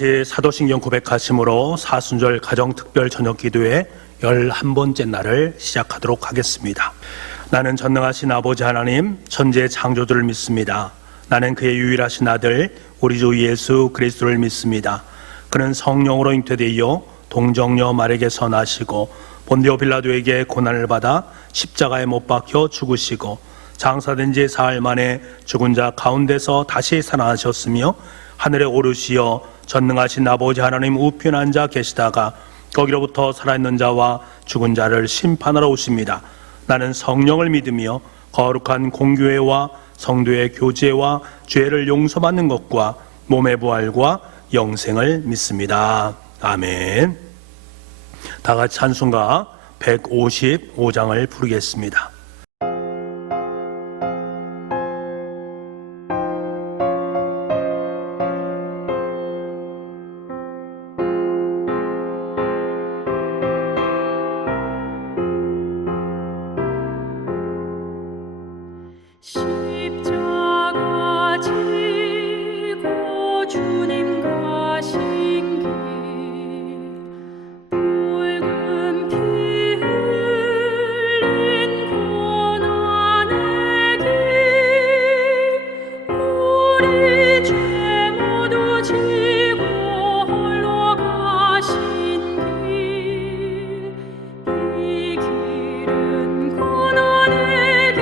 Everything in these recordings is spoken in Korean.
다같이 사도신경 고백하심으로 사순절 가정특별 저녁기도회 11번째 날을 시작하도록 하겠습니다. 나는 전능하신 아버지 하나님 천지의 창조주를 믿습니다. 나는 그의 유일하신 아들 우리 주 예수 그리스도를 믿습니다. 그는 성령으로 잉태되어 동정녀 마리아에게서 나시고 본디오 빌라도에게 고난을 받아 십자가에 못 박혀 죽으시고 장사된 지 사흘 만에 죽은 자 가운데서 다시 살아나셨으며 하늘에 오르시어 전능하신 아버지 하나님 우편 앉아 계시다가 거기로부터 살아있는 자와 죽은 자를 심판하러 오십니다. 나는 성령을 믿으며 거룩한 공교회와 성도의 교제와 죄를 용서받는 것과 몸의 부활과 영생을 믿습니다. 아멘. 다 같이 찬송가 155장을 부르겠습니다. 십자가 지고 주님 가신 길 붉은 피 흘린 고난의 길 우리 죄 모두 지고 홀로 가신 길 이 길은 고난의 길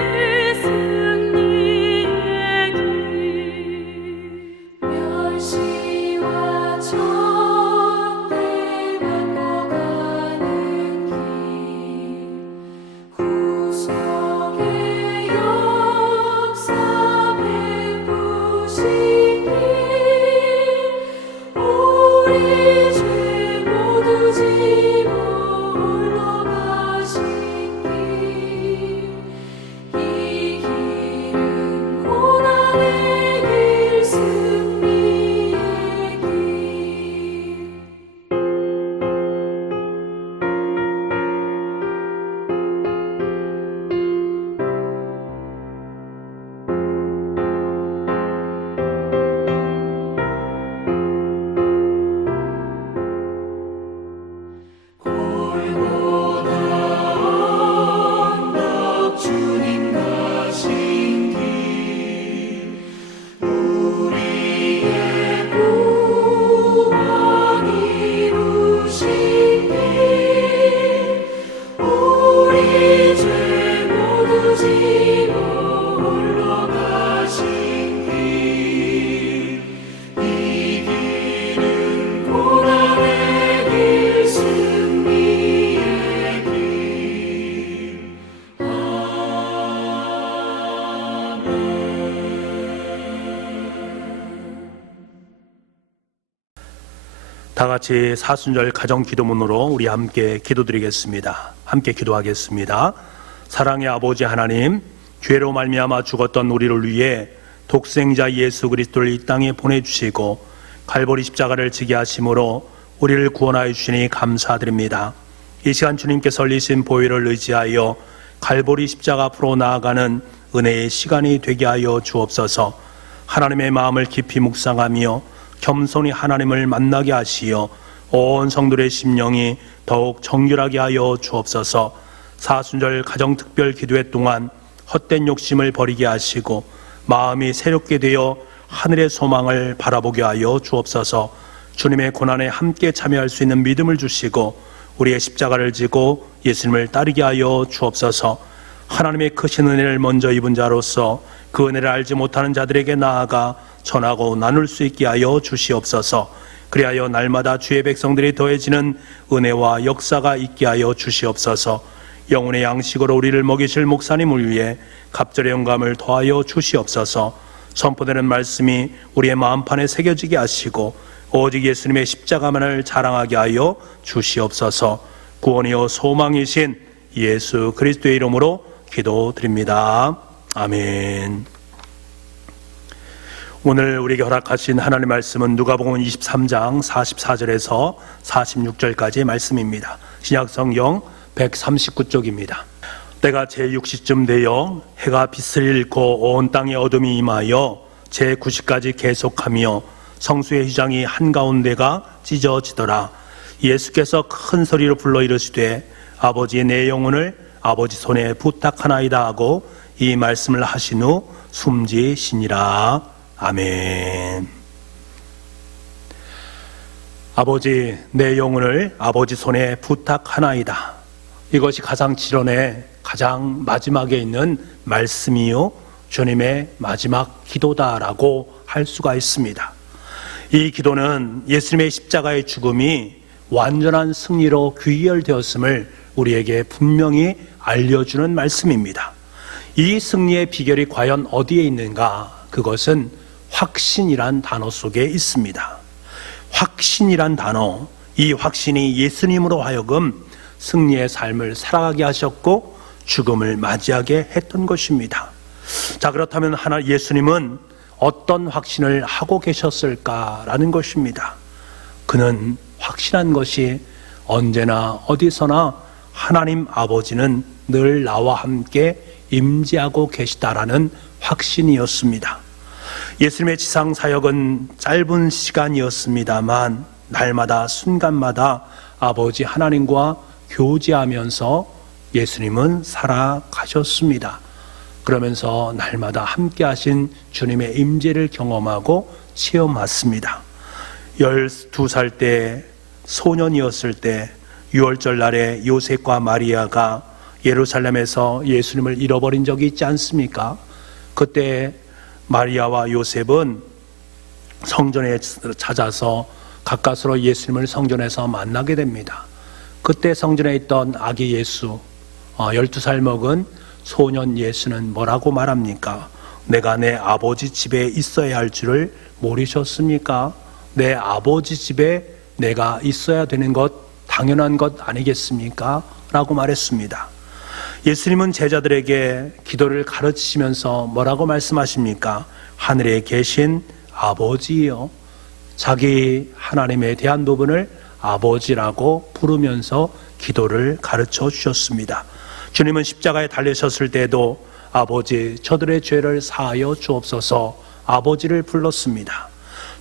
멸시와 천대 받고 가는 길 구속의 역사 베푸신 길 우리 죄 모두 지고 홀로 가신 길 이 길은 고난의 길 승리의 길 골고다 언덕 주님 가신 길 우리의 구원 이루신 길 우리 죄 모두 지고 홀로 가신 길 이 길은 고난의 길 승리의 길 다 같이 사순절 가정 기도문으로 우리 함께 기도드리겠습니다. 함께 기도하겠습니다. 사랑의 아버지 하나님, 죄로 말미암아 죽었던 우리를 위해 독생자 예수 그리스도를 이 땅에 보내주시고 갈보리 십자가를 지게 하심으로 우리를 구원하여 주시니 감사드립니다. 이 시간 주님께서 흘리신 보혈을 의지하여 갈보리 십자가 앞으로 나아가는 은혜의 시간이 되게 하여 주옵소서. 하나님의 마음을 깊이 묵상하며 겸손히 하나님을 만나게 하시어 온 성도의 심령이 더욱 정결하게 하여 주옵소서. 사순절 가정특별 기도회 동안 헛된 욕심을 버리게 하시고 마음이 새롭게 되어 하늘의 소망을 바라보게 하여 주옵소서. 주님의 고난에 함께 참여할 수 있는 믿음을 주시고 우리의 십자가를 지고 예수님을 따르게 하여 주옵소서. 하나님의 크신 은혜를 먼저 입은 자로서 그 은혜를 알지 못하는 자들에게 나아가 전하고 나눌 수 있게 하여 주시옵소서. 그리하여 날마다 주의 백성들이 더해지는 은혜와 역사가 있게 하여 주시옵소서. 영혼의 양식으로 우리를 먹이실 목사님을 위해 갑절의 영감을 더하여 주시옵소서. 선포되는 말씀이 우리의 마음판에 새겨지게 하시고 오직 예수님의 십자가만을 자랑하게 하여 주시옵소서. 구원이요 소망이신 예수 그리스도의 이름으로 기도드립니다. 아멘. 오늘 우리에게 허락하신 하나님의 말씀은 누가복음 23장 44절에서 46절까지의 말씀입니다. 신약성경 139쪽입니다. 때가 제6시쯤 되어 해가 빛을 잃고 온 땅에 어둠이 임하여 제9시까지 계속하며 성수의 휘장이 한가운데가 찢어지더라. 예수께서 큰 소리로 불러 이르시되 아버지 내 영혼을 아버지 손에 부탁하나이다 하고 이 말씀을 하신 후 숨지시니라. 아멘. 아버지 내 영혼을 아버지 손에 부탁하나이다. 이것이 가상칠언의 가장 마지막에 있는 말씀이요 주님의 마지막 기도다라고 할 수가 있습니다. 이 기도는 예수님의 십자가의 죽음이 완전한 승리로 귀결되었음을 우리에게 분명히 알려주는 말씀입니다. 이 승리의 비결이 과연 어디에 있는가? 그것은 확신이란 단어 속에 있습니다. 확신이란 단어, 이 확신이 예수님으로 하여금 승리의 삶을 살아가게 하셨고 죽음을 맞이하게 했던 것입니다. 자, 그렇다면 예수님은 어떤 확신을 하고 계셨을까라는 것입니다. 그는 확신한 것이 언제나 어디서나 하나님 아버지는 늘 나와 함께 임재하고 계시다라는 확신이었습니다. 예수님의 지상 사역은 짧은 시간이었습니다만 날마다 순간마다 아버지 하나님과 교제하면서 예수님은 살아가셨습니다. 그러면서 날마다 함께 하신 주님의 임재를 경험하고 체험했습니다. 12살 때 소년이었을 때 유월절 날에 요셉과 마리아가 예루살렘에서 예수님을 잃어버린 적이 있지 않습니까? 그때 마리아와 요셉은 성전에 찾아서 가까스로 예수님을 성전에서 만나게 됩니다. 그때 성전에 있던 아기 예수, 12살 먹은 소년 예수는 뭐라고 말합니까? 내가 내 아버지 집에 있어야 할 줄을 모르셨습니까? 내 아버지 집에 내가 있어야 되는 것 당연한 것 아니겠습니까? 라고 말했습니다. 예수님은 제자들에게 기도를 가르치시면서 뭐라고 말씀하십니까? 하늘에 계신 아버지요. 자기 하나님에 대한 부분을 아버지라고 부르면서 기도를 가르쳐 주셨습니다. 주님은 십자가에 달리셨을 때도 아버지 저들의 죄를 사하여 주옵소서 아버지를 불렀습니다.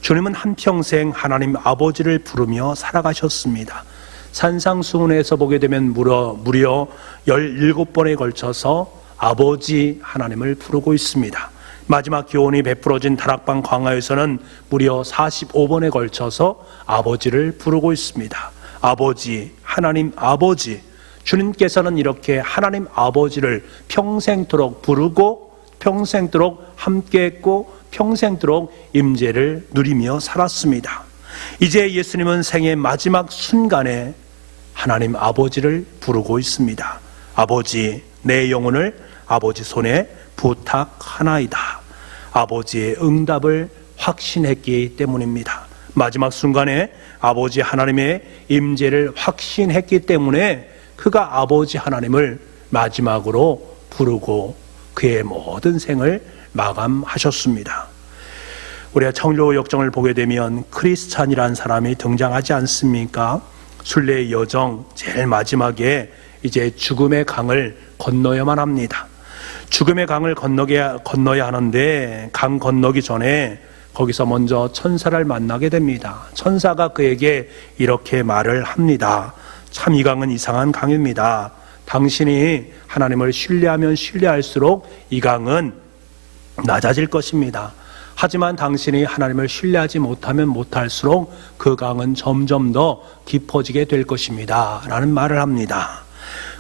주님은 한평생 하나님 아버지를 부르며 살아가셨습니다. 산상수훈에서 보게 되면 무려 17번에 걸쳐서 아버지 하나님을 부르고 있습니다. 마지막 교훈이 베풀어진 다락방 광화에서는 무려 45번에 걸쳐서 아버지를 부르고 있습니다. 아버지, 하나님 아버지. 주님께서는 이렇게 하나님 아버지를 평생토록 부르고 평생토록 함께했고 평생토록 임재를 누리며 살았습니다. 이제 예수님은 생의 마지막 순간에 하나님 아버지를 부르고 있습니다. 아버지, 내 영혼을 아버지 손에 부탁하나이다. 아버지의 응답을 확신했기 때문입니다. 마지막 순간에 아버지 하나님의 임재를 확신했기 때문에 그가 아버지 하나님을 마지막으로 부르고 그의 모든 생을 마감하셨습니다. 우리가 청교 역정을 보게 되면 크리스찬이라는 사람이 등장하지 않습니까? 순례의 여정 제일 마지막에 이제 죽음의 강을 건너야만 합니다. 죽음의 강을 건너야 하는데 강 건너기 전에 거기서 먼저 천사를 만나게 됩니다. 천사가 그에게 이렇게 말을 합니다. 참 이 강은 이상한 강입니다. 당신이 하나님을 신뢰하면 신뢰할수록 이 강은 낮아질 것입니다. 하지만 당신이 하나님을 신뢰하지 못하면 못할수록 그 강은 점점 더 깊어지게 될 것입니다. 라는 말을 합니다.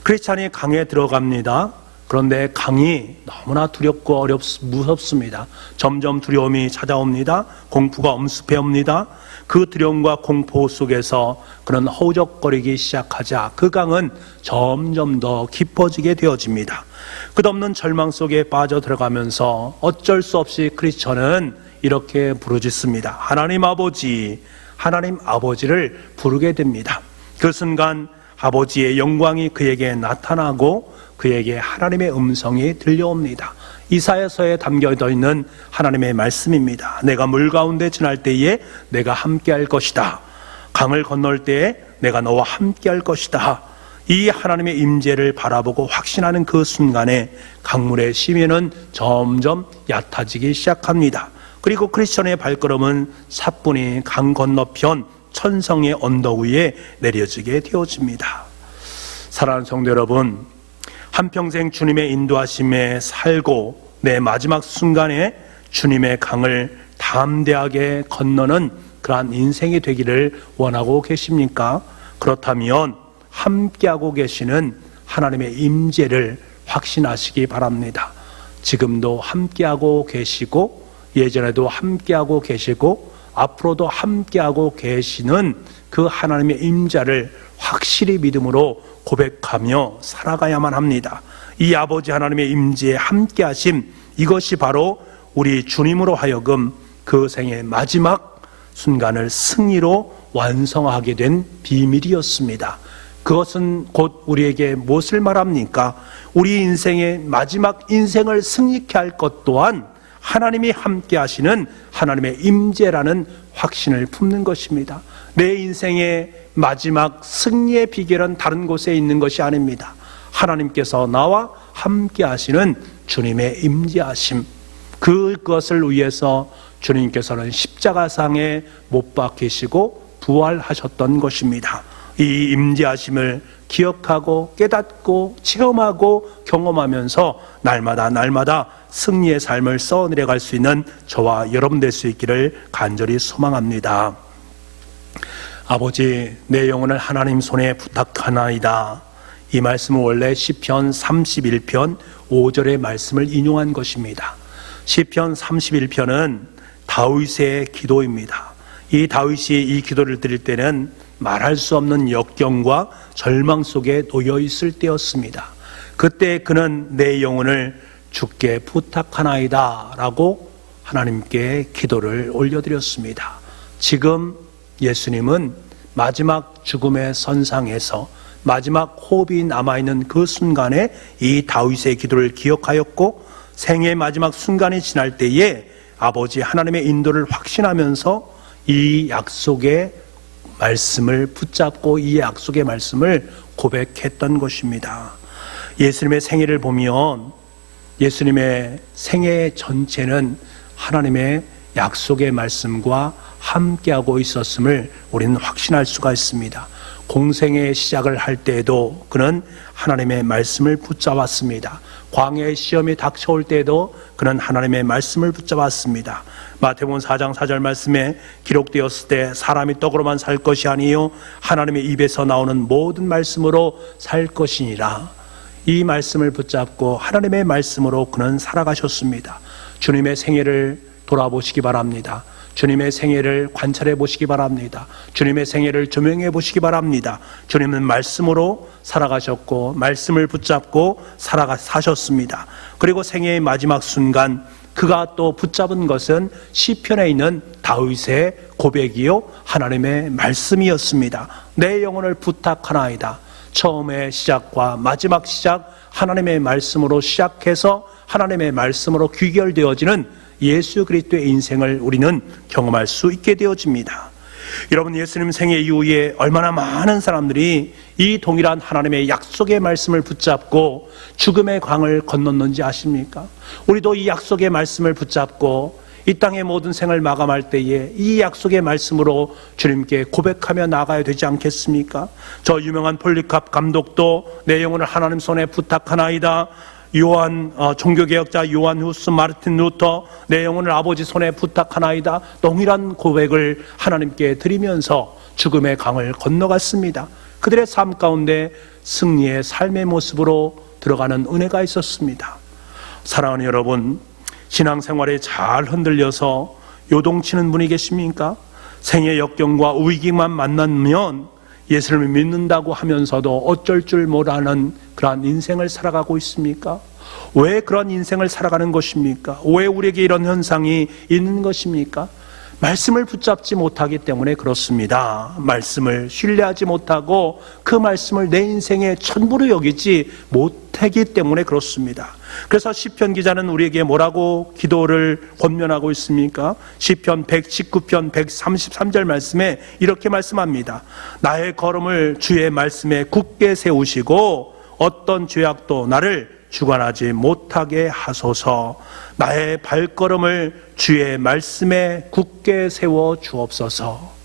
크리스찬이 강에 들어갑니다. 그런데 강이 너무나 두렵고 무섭습니다. 점점 두려움이 찾아옵니다. 공포가 엄습해 옵니다. 그 두려움과 공포 속에서 그런 허우적거리기 시작하자 그 강은 점점 더 깊어지게 되어집니다. 끝없는 절망 속에 빠져 들어가면서 어쩔 수 없이 크리스천은 이렇게 부르짖습니다. 하나님 아버지, 하나님 아버지를 부르게 됩니다. 그 순간 아버지의 영광이 그에게 나타나고 그에게 하나님의 음성이 들려옵니다. 이사야서에 담겨져 있는 하나님의 말씀입니다. 내가 물 가운데 지날 때에 내가 함께할 것이다. 강을 건널 때에 내가 너와 함께할 것이다. 이 하나님의 임재를 바라보고 확신하는 그 순간에 강물의 심연은 점점 얕아지기 시작합니다. 그리고 크리스천의 발걸음은 사뿐히 강 건너편 천성의 언덕 위에 내려지게 되어집니다. 사랑하는 성도 여러분, 한평생 주님의 인도하심에 살고 내 마지막 순간에 주님의 강을 담대하게 건너는 그러한 인생이 되기를 원하고 계십니까? 그렇다면 함께하고 계시는 하나님의 임재를 확신하시기 바랍니다. 지금도 함께하고 계시고 예전에도 함께하고 계시고 앞으로도 함께하고 계시는 그 하나님의 임재를 확실히 믿음으로 고백하며 살아가야만 합니다. 이 아버지 하나님의 임재에 함께하심, 이것이 바로 우리 주님으로 하여금 그 생의 마지막 순간을 승리로 완성하게 된 비밀이었습니다. 그것은 곧 우리에게 무엇을 말합니까? 우리 인생의 마지막 인생을 승리케 할 것 또한 하나님이 함께 하시는 하나님의 임재라는 확신을 품는 것입니다. 내 인생의 마지막 승리의 비결은 다른 곳에 있는 것이 아닙니다. 하나님께서 나와 함께 하시는 주님의 임재하심, 그것을 위해서 주님께서는 십자가상에 못 박히시고 부활하셨던 것입니다. 이 임재하심을 기억하고 깨닫고 체험하고 경험하면서 날마다 승리의 삶을 써내려갈 수 있는 저와 여러분 될 수 있기를 간절히 소망합니다. 아버지, 내 영혼을 하나님 손에 부탁하나이다. 이 말씀은 원래 시편 31편 5절의 말씀을 인용한 것입니다. 시편 31편은 다윗의 기도입니다. 이 다윗이 이 기도를 드릴 때는 말할 수 없는 역경과 절망 속에 놓여 있을 때였습니다. 그때 그는 내 영혼을 주께 부탁하나이다 라고 하나님께 기도를 올려드렸습니다. 지금 예수님은 마지막 죽음의 선상에서 마지막 호흡이 남아있는 그 순간에 이 다윗의 기도를 기억하였고, 생의 마지막 순간이 지날 때에 아버지 하나님의 인도를 확신하면서 이 약속의 말씀을 붙잡고 이 약속의 말씀을 고백했던 것입니다. 예수님의 생애를 보면 예수님의 생애 전체는 하나님의 약속의 말씀과 함께하고 있었음을 우리는 확신할 수가 있습니다. 공생의 시작을 할 때에도 그는 하나님의 말씀을 붙잡았습니다. 광야의 시험이 닥쳐올 때에도 그는 하나님의 말씀을 붙잡았습니다. 마태복음 4장 4절 말씀에 기록되었을 때 사람이 떡으로만 살 것이 아니요 하나님의 입에서 나오는 모든 말씀으로 살 것이니라. 이 말씀을 붙잡고 하나님의 말씀으로 그는 살아가셨습니다. 주님의 생애를 돌아보시기 바랍니다. 주님의 생애를 관찰해 보시기 바랍니다. 주님의 생애를 조명해 보시기 바랍니다. 주님은 말씀으로 살아가셨고 말씀을 붙잡고 사셨습니다. 그리고 생애의 마지막 순간 그가 또 붙잡은 것은 시편에 있는 다윗의 고백이요 하나님의 말씀이었습니다. 내 영혼을 부탁하나이다. 처음의 시작과 마지막 시작 하나님의 말씀으로 시작해서 하나님의 말씀으로 귀결되어지는 예수 그리스도의 인생을 우리는 경험할 수 있게 되어집니다. 여러분, 예수님 생애 이후에 얼마나 많은 사람들이 이 동일한 하나님의 약속의 말씀을 붙잡고 죽음의 강을 건넜는지 아십니까? 우리도 이 약속의 말씀을 붙잡고 이 땅의 모든 생을 마감할 때에 이 약속의 말씀으로 주님께 고백하며 나가야 되지 않겠습니까? 저 유명한 폴리캅 감독도 내 영혼을 하나님 손에 부탁하나이다. 종교개혁자 요한 후스, 마르틴 루터, 내 영혼을 아버지 손에 부탁하나이다. 동일한 고백을 하나님께 드리면서 죽음의 강을 건너갔습니다. 그들의 삶 가운데 승리의 삶의 모습으로 들어가는 은혜가 있었습니다. 사랑하는 여러분, 신앙생활에 잘 흔들려서 요동치는 분이 계십니까? 생의 역경과 위기만 만나면 예수님을 믿는다고 하면서도 어쩔 줄 모르는 그러한 인생을 살아가고 있습니까? 왜 그런 인생을 살아가는 것입니까? 왜 우리에게 이런 현상이 있는 것입니까? 말씀을 붙잡지 못하기 때문에 그렇습니다. 말씀을 신뢰하지 못하고 그 말씀을 내 인생의 전부로 여기지 못하기 때문에 그렇습니다. 그래서 시편 기자는 우리에게 뭐라고 기도를 권면하고 있습니까? 시편 119편 133절 말씀에 이렇게 말씀합니다. 나의 걸음을 주의 말씀에 굳게 세우시고 어떤 죄악도 나를 주관하지 못하게 하소서. 나의 발걸음을 주의 말씀에 굳게 세워 주옵소서.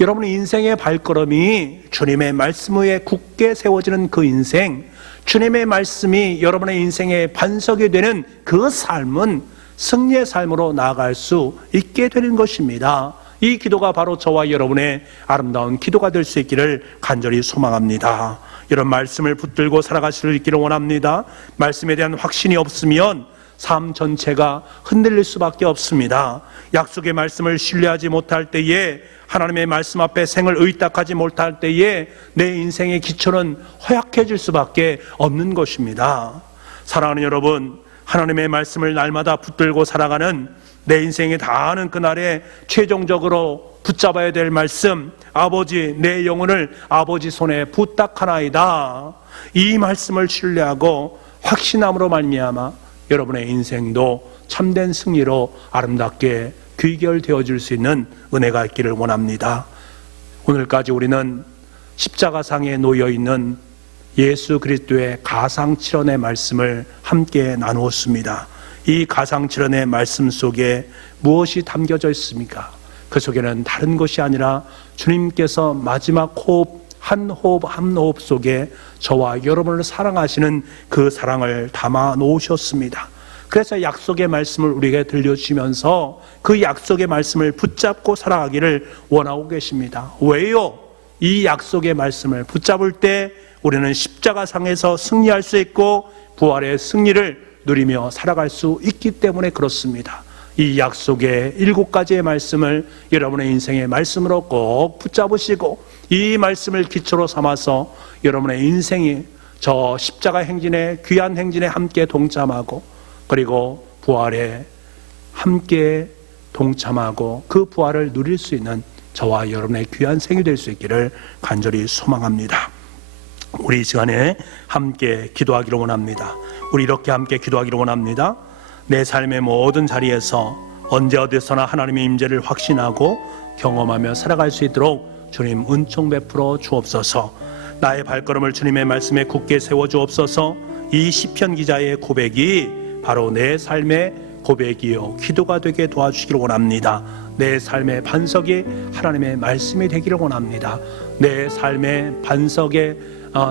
여러분의 인생의 발걸음이 주님의 말씀 위에 굳게 세워지는 그 인생, 주님의 말씀이 여러분의 인생의 반석이 되는 그 삶은 승리의 삶으로 나아갈 수 있게 되는 것입니다. 이 기도가 바로 저와 여러분의 아름다운 기도가 될 수 있기를 간절히 소망합니다. 이런 말씀을 붙들고 살아갈 수 있기를 원합니다. 말씀에 대한 확신이 없으면 삶 전체가 흔들릴 수밖에 없습니다. 약속의 말씀을 신뢰하지 못할 때에, 하나님의 말씀 앞에 생을 의탁하지 못할 때에 내 인생의 기초는 허약해질 수밖에 없는 것입니다. 사랑하는 여러분, 하나님의 말씀을 날마다 붙들고 살아가는 내 인생에 닿는 그날에 최종적으로 붙잡아야 될 말씀, 아버지 내 영혼을 아버지 손에 부탁하나이다. 이 말씀을 신뢰하고 확신함으로 말미암아 여러분의 인생도 참된 승리로 아름답게 귀결되어질 수 있는 은혜가 있기를 원합니다. 오늘까지 우리는 십자가상에 놓여있는 예수 그리스도의 가상칠언의 말씀을 함께 나누었습니다. 이 가상칠언의 말씀 속에 무엇이 담겨져 있습니까? 그 속에는 다른 것이 아니라 주님께서 마지막 호흡, 한 호흡 한 호흡 속에 저와 여러분을 사랑하시는 그 사랑을 담아 놓으셨습니다. 그래서 약속의 말씀을 우리에게 들려주시면서 그 약속의 말씀을 붙잡고 살아가기를 원하고 계십니다. 왜요? 이 약속의 말씀을 붙잡을 때 우리는 십자가상에서 승리할 수 있고 부활의 승리를 누리며 살아갈 수 있기 때문에 그렇습니다. 이 약속의 7가지의 말씀을 여러분의 인생의 말씀으로 꼭 붙잡으시고 이 말씀을 기초로 삼아서 여러분의 인생이 저 십자가 행진의 귀한 행진에 함께 동참하고 그리고 부활에 함께 동참하고 그 부활을 누릴 수 있는 저와 여러분의 귀한 생이 될 수 있기를 간절히 소망합니다. 우리 이 시간에 함께 기도하기를 원합니다. 우리 이렇게 함께 기도하기를 원합니다. 내 삶의 모든 자리에서 언제 어디서나 하나님의 임재를 확신하고 경험하며 살아갈 수 있도록 주님 은총 베풀어 주옵소서. 나의 발걸음을 주님의 말씀에 굳게 세워 주옵소서. 이 시편 기자의 고백이 바로 내 삶의 고백이요 기도가 되게 도와주시기를 원합니다. 내 삶의 반석이 하나님의 말씀이 되기를 원합니다. 내 삶의 반석에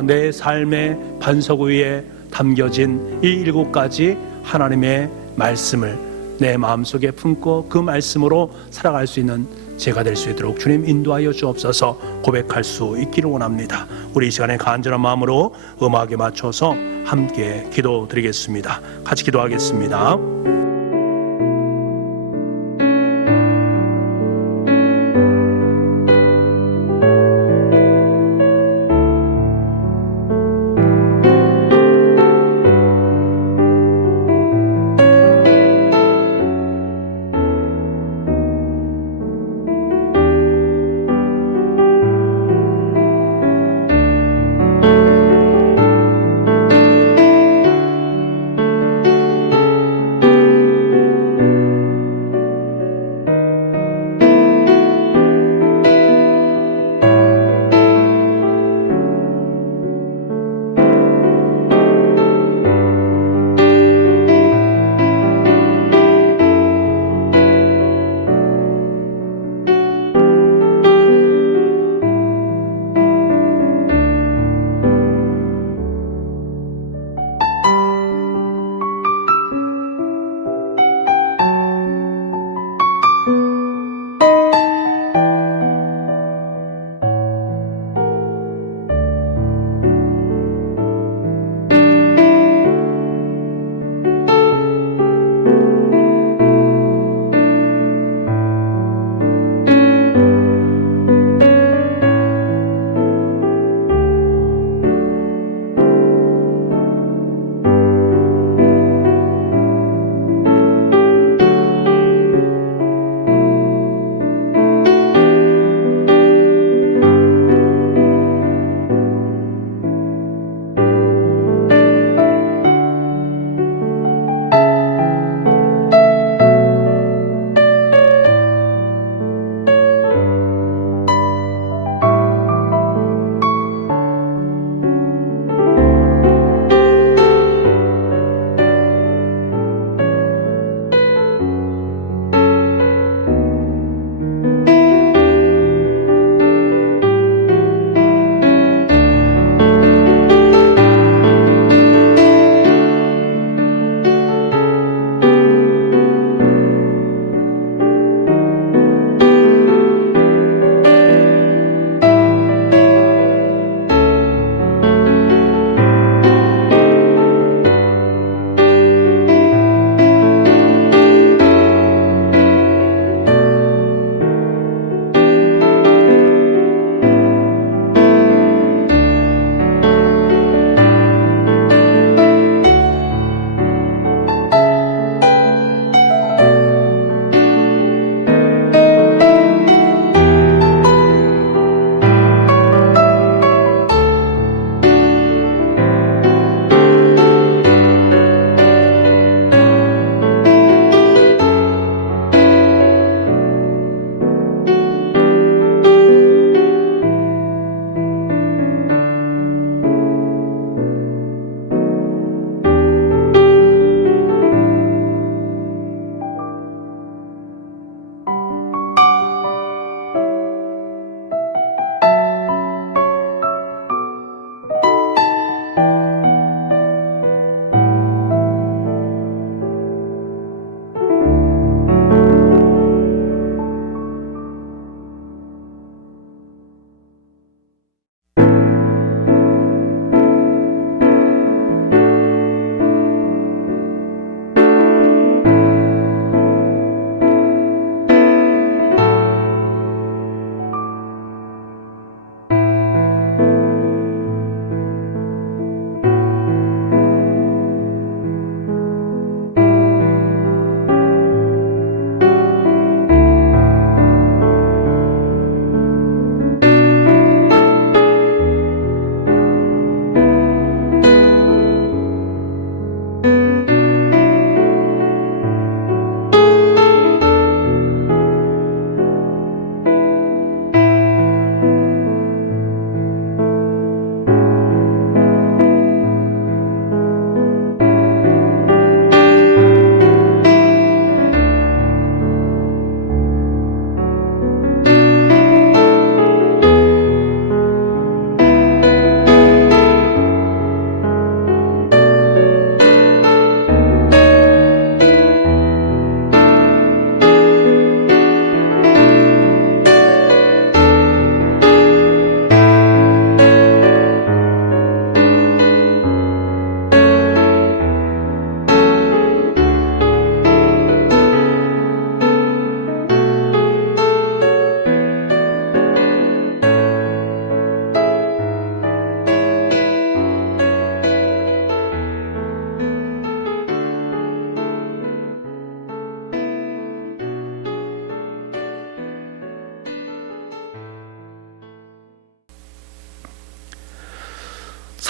내 삶의 반석 위에 담겨진 이 7가지 하나님의 말씀을 내 마음속에 품고 그 말씀으로 살아갈 수 있는 제가 될 수 있도록 주님 인도하여 주옵소서. 고백할 수 있기를 원합니다. 우리 이 시간에 간절한 마음으로 음악에 맞춰서 함께 기도드리겠습니다. 같이 기도하겠습니다.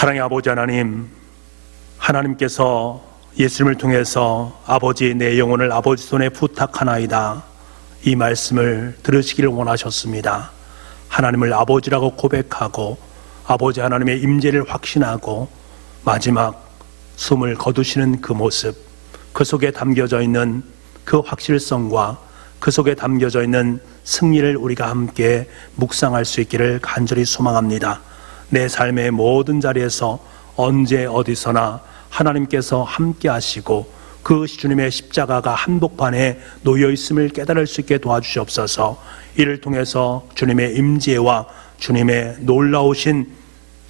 사랑의 아버지 하나님, 하나님께서 예수님을 통해서 아버지 내 영혼을 아버지 손에 부탁하나이다, 이 말씀을 들으시기를 원하셨습니다. 하나님을 아버지라고 고백하고 아버지 하나님의 임재를 확신하고 마지막 숨을 거두시는 그 모습, 그 속에 담겨져 있는 그 확실성과 그 속에 담겨져 있는 승리를 우리가 함께 묵상할 수 있기를 간절히 소망합니다. 내 삶의 모든 자리에서 언제 어디서나 하나님께서 함께 하시고 그 주님의 십자가가 한복판에 놓여 있음을 깨달을 수 있게 도와주시옵소서. 이를 통해서 주님의 임재와 주님의 놀라우신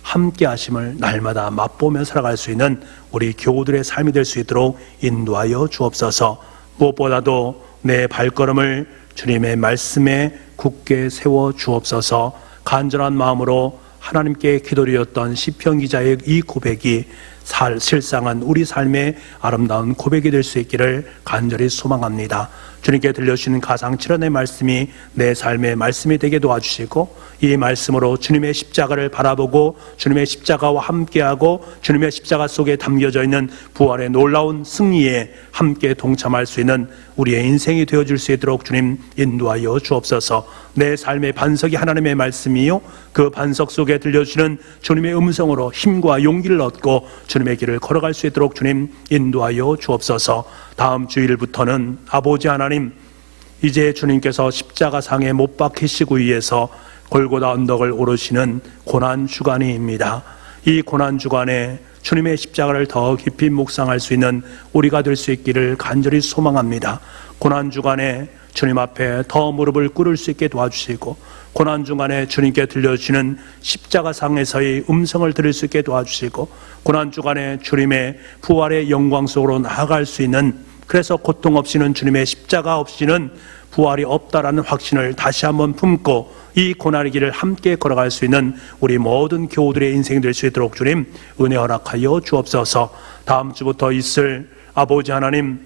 함께 하심을 날마다 맛보며 살아갈 수 있는 우리 교우들의 삶이 될 수 있도록 인도하여 주옵소서. 무엇보다도 내 발걸음을 주님의 말씀에 굳게 세워 주옵소서. 간절한 마음으로 하나님께 기도드렸던 시편 기자의 이 고백이 실상은 우리 삶의 아름다운 고백이 될 수 있기를 간절히 소망합니다. 주님께 들려주시는 가상 7원의 말씀이 내 삶의 말씀이 되게 도와주시고, 이 말씀으로 주님의 십자가를 바라보고 주님의 십자가와 함께하고 주님의 십자가 속에 담겨져 있는 부활의 놀라운 승리에 함께 동참할 수 있는 우리의 인생이 되어줄 수 있도록 주님 인도하여 주옵소서. 내 삶의 반석이 하나님의 말씀이요, 그 반석 속에 들려주시는 주님의 음성으로 힘과 용기를 얻고 주님의 길을 걸어갈 수 있도록 주님 인도하여 주옵소서. 다음 주일부터는 아버지 하나님, 이제 주님께서 십자가상에 못 박히시고 위해서 골고다 언덕을 오르시는 고난주간입니다. 이 고난주간에 주님의 십자가를 더 깊이 묵상할 수 있는 우리가 될 수 있기를 간절히 소망합니다. 고난주간에 주님 앞에 더 무릎을 꿇을 수 있게 도와주시고, 고난주간에 주님께 들려주시는 십자가상에서의 음성을 들을 수 있게 도와주시고, 고난주간에 주님의 부활의 영광 속으로 나아갈 수 있는, 그래서 고통 없이는 주님의 십자가 없이는 부활이 없다라는 확신을 다시 한번 품고 이 고난의 길을 함께 걸어갈 수 있는 우리 모든 교우들의 인생이 될 수 있도록 주님 은혜 허락하여 주옵소서. 다음 주부터 있을 아버지 하나님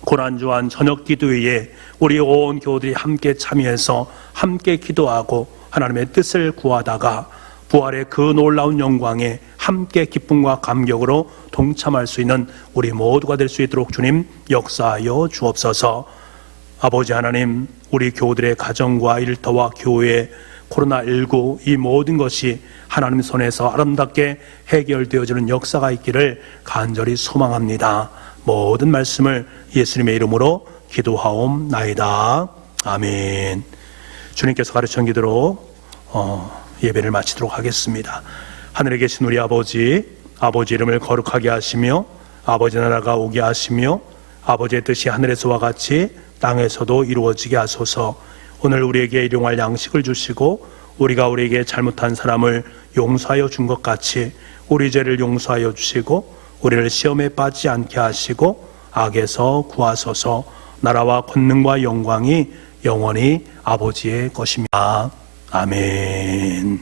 고난주한 저녁 기도회에 우리 온 교우들이 함께 참여해서 함께 기도하고 하나님의 뜻을 구하다가 부활의 그 놀라운 영광에 함께 기쁨과 감격으로 동참할 수 있는 우리 모두가 될 수 있도록 주님 역사하여 주옵소서. 아버지 하나님, 우리 교우들의 가정과 일터와 교회, 코로나19 이 모든 것이 하나님 손에서 아름답게 해결되어지는 역사가 있기를 간절히 소망합니다. 모든 말씀을 예수님의 이름으로 기도하옵나이다. 아멘. 주님께서 가르쳐 기도로 예배를 마치도록 하겠습니다. 하늘에 계신 우리 아버지 이름을 거룩하게 하시며 아버지 나라가 오게 하시며 아버지의 뜻이 하늘에서와 같이 땅에서도 이루어지게 하소서. 오늘 우리에게 일용할 양식을 주시고 우리가 우리에게 잘못한 사람을 용서하여 준 것 같이 우리 죄를 용서하여 주시고 우리를 시험에 빠지지 않게 하시고 악에서 구하소서. 나라와 권능과 영광이 영원히 아버지의 것입니다. 아멘.